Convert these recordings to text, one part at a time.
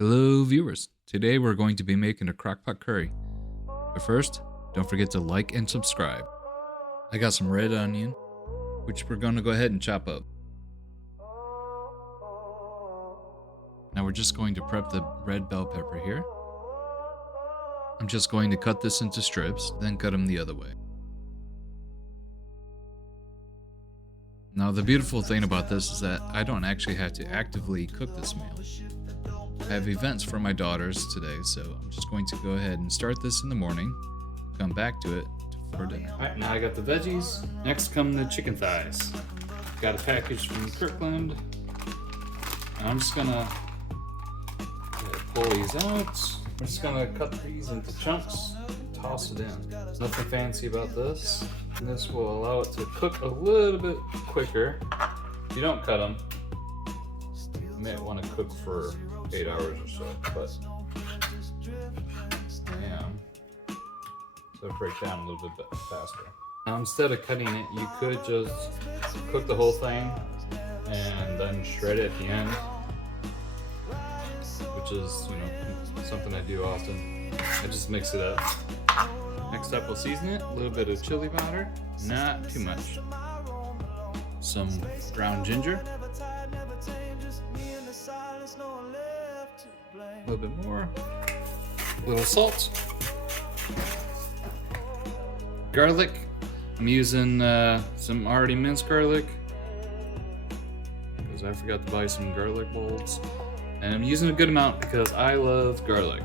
Hello viewers, today we're going to be making a crockpot curry. But first, don't forget to like and subscribe. I got some red onion, which we're going to go ahead and chop up. Now we're just going to prep the red bell pepper here. I'm just going to cut this into strips, then cut them the other way. Now the beautiful thing about this is that I don't actually have to actively cook this meal. I have events for my daughters today, so I'm just going to go ahead and start this in the morning, come back to it for dinner. Alright, now I got the veggies. Next come the chicken thighs. Got a package from Kirkland. And I'm just gonna pull these out. We're just gonna cut these into chunks, toss it in. Nothing fancy about this. And this will allow it to cook a little bit quicker. If you don't cut them, you may want to cook for 8 hours or so, but so it breaks down a little bit faster. Now instead of cutting it, you could just cook the whole thing and then shred it at the end, which is, something I do often. I just mix it up. Next up, we'll season it. A little bit of chili powder, not too much. Some ground ginger. A little bit more. A little salt. Garlic. I'm using some already minced garlic because I forgot to buy some garlic bulbs. And I'm using a good amount because I love garlic.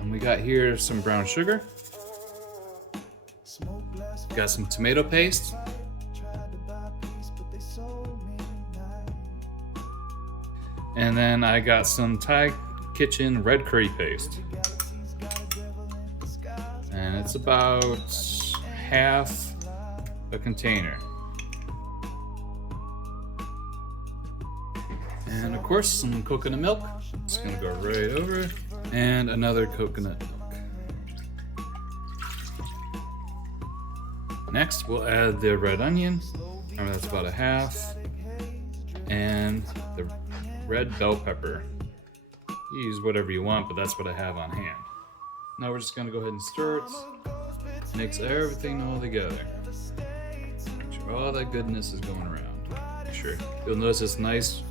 And we got here some brown sugar. Got some tomato paste. And then I got some Thai kitchen red curry paste. And it's about half a container. And of course, some coconut milk. It's gonna go right over. And another coconut milk. Next, we'll add the red onion. Remember, that's about a half. And the red bell pepper. You use whatever you want, but that's what I have on hand. Now we're just gonna go ahead and stir it. Mix everything all together. Make sure all that goodness is going around. Make sure you'll notice this nice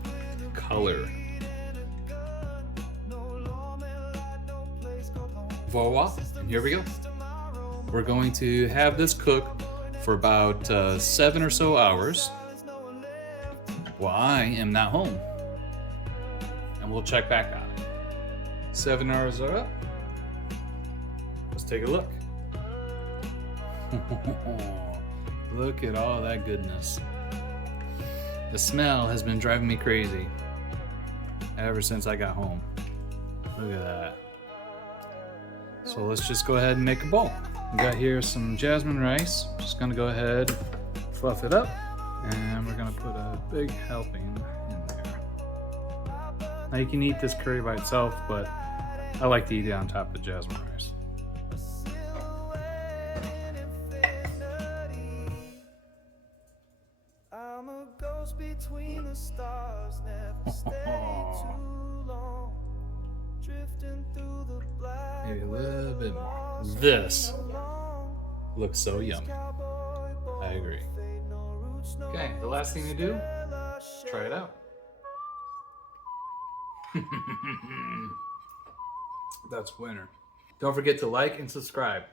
color. Voila, and here we go. We're going to have this cook for about 7 or so hours while I am not home. And we'll check back on it. 7 hours are up. Let's take a look. Look at all that goodness. The smell has been driving me crazy ever since I got home. Look at that. So let's just go ahead and make a bowl. We got here some jasmine rice. Just gonna go ahead, fluff it up, and we're gonna put a big helping in there. Now you can eat this curry by itself, but I like to eat it on top of jasmine rice. Maybe a little bit more. This looks so yummy. I agree. Okay, the last thing to do, try it out. That's winner. Don't forget to like and subscribe.